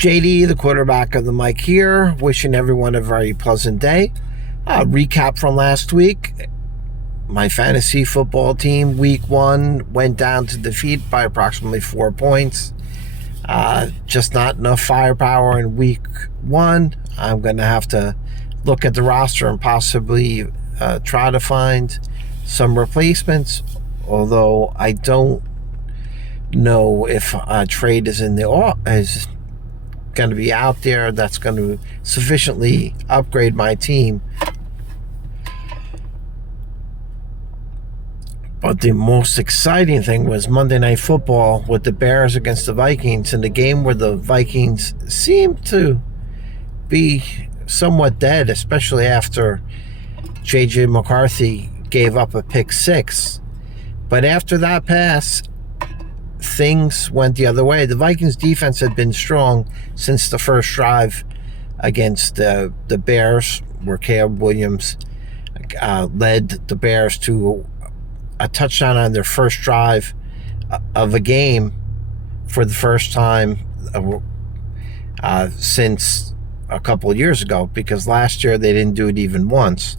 JD, the quarterback of the Mike here, wishing everyone a very pleasant day. Recap from last week. My fantasy football team, week 1, went down to defeat by approximately 4 points. Just not enough firepower in week 1. I'm going to have to look at the roster and possibly try to find some replacements, although I don't know if a trade is going to be out there that's going to sufficiently upgrade my team. But the most exciting thing was Monday Night Football with the Bears against the Vikings, in the game where the Vikings seemed to be somewhat dead, especially after J.J. McCarthy gave up a pick 6. But after that pass, things went the other way. The Vikings defense had been strong since the first drive against the Bears, where Caleb Williams led the Bears to a touchdown on their first drive of a game for the first time since a couple of years ago, because last year they didn't do it even once.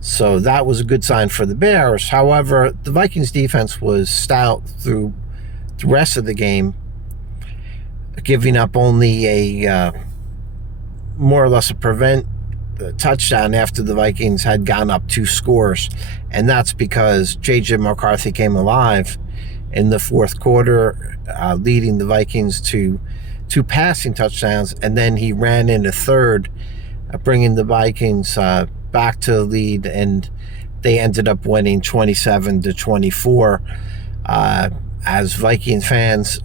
So that was a good sign for the Bears. However, the Vikings defense was stout through the rest of the game, giving up only a more or less a prevent touchdown after the Vikings had gone up 2 scores. And that's because J.J. McCarthy came alive in the fourth quarter, leading the Vikings to 2 passing touchdowns, and then he ran in a third, bringing the Vikings back to the lead, and they ended up winning 27-24. As Vikings fans,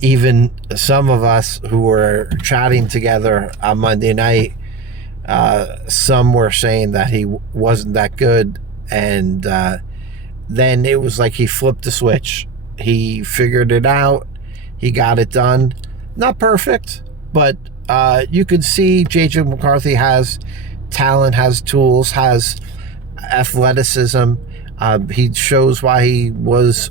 even some of us who were chatting together on Monday night, some were saying that he wasn't that good, and then it was like he flipped the switch. He figured it out. He got it done. Not perfect, but you could see J.J. McCarthy has talent, has tools, has athleticism. He shows why he was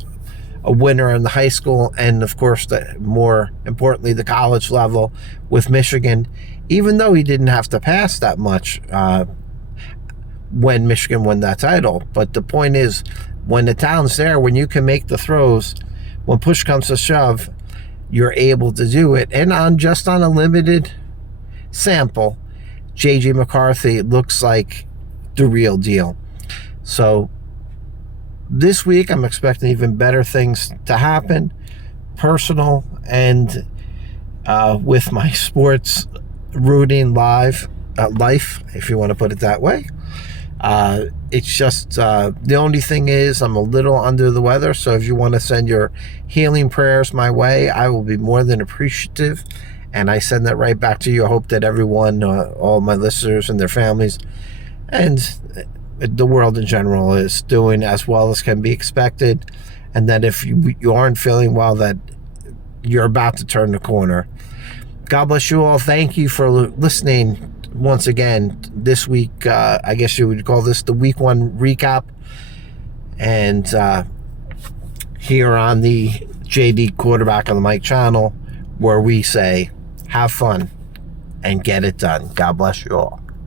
a winner in the high school and, of course, more importantly, the college level with Michigan, even though he didn't have to pass that much when Michigan won that title. But the point is, when the talent's there, when you can make the throws, when push comes to shove, you're able to do it. And on a limited sample, J.J. McCarthy looks like the real deal. So this week, I'm expecting even better things to happen, personal and with my sports rooting life, if you want to put it that way. It's just the only thing is I'm a little under the weather, so if you want to send your healing prayers my way, I will be more than appreciative, and I send that right back to you. I hope that everyone, all my listeners and their families, and the world in general is doing as well as can be expected, and that if you aren't feeling well, that you're about to turn the corner. God bless you all. Thank you for listening once again this week. I guess you would call this the week 1 recap, and here on the JD Quarterback on the Mike channel, where we say have fun and get it done. God bless you all.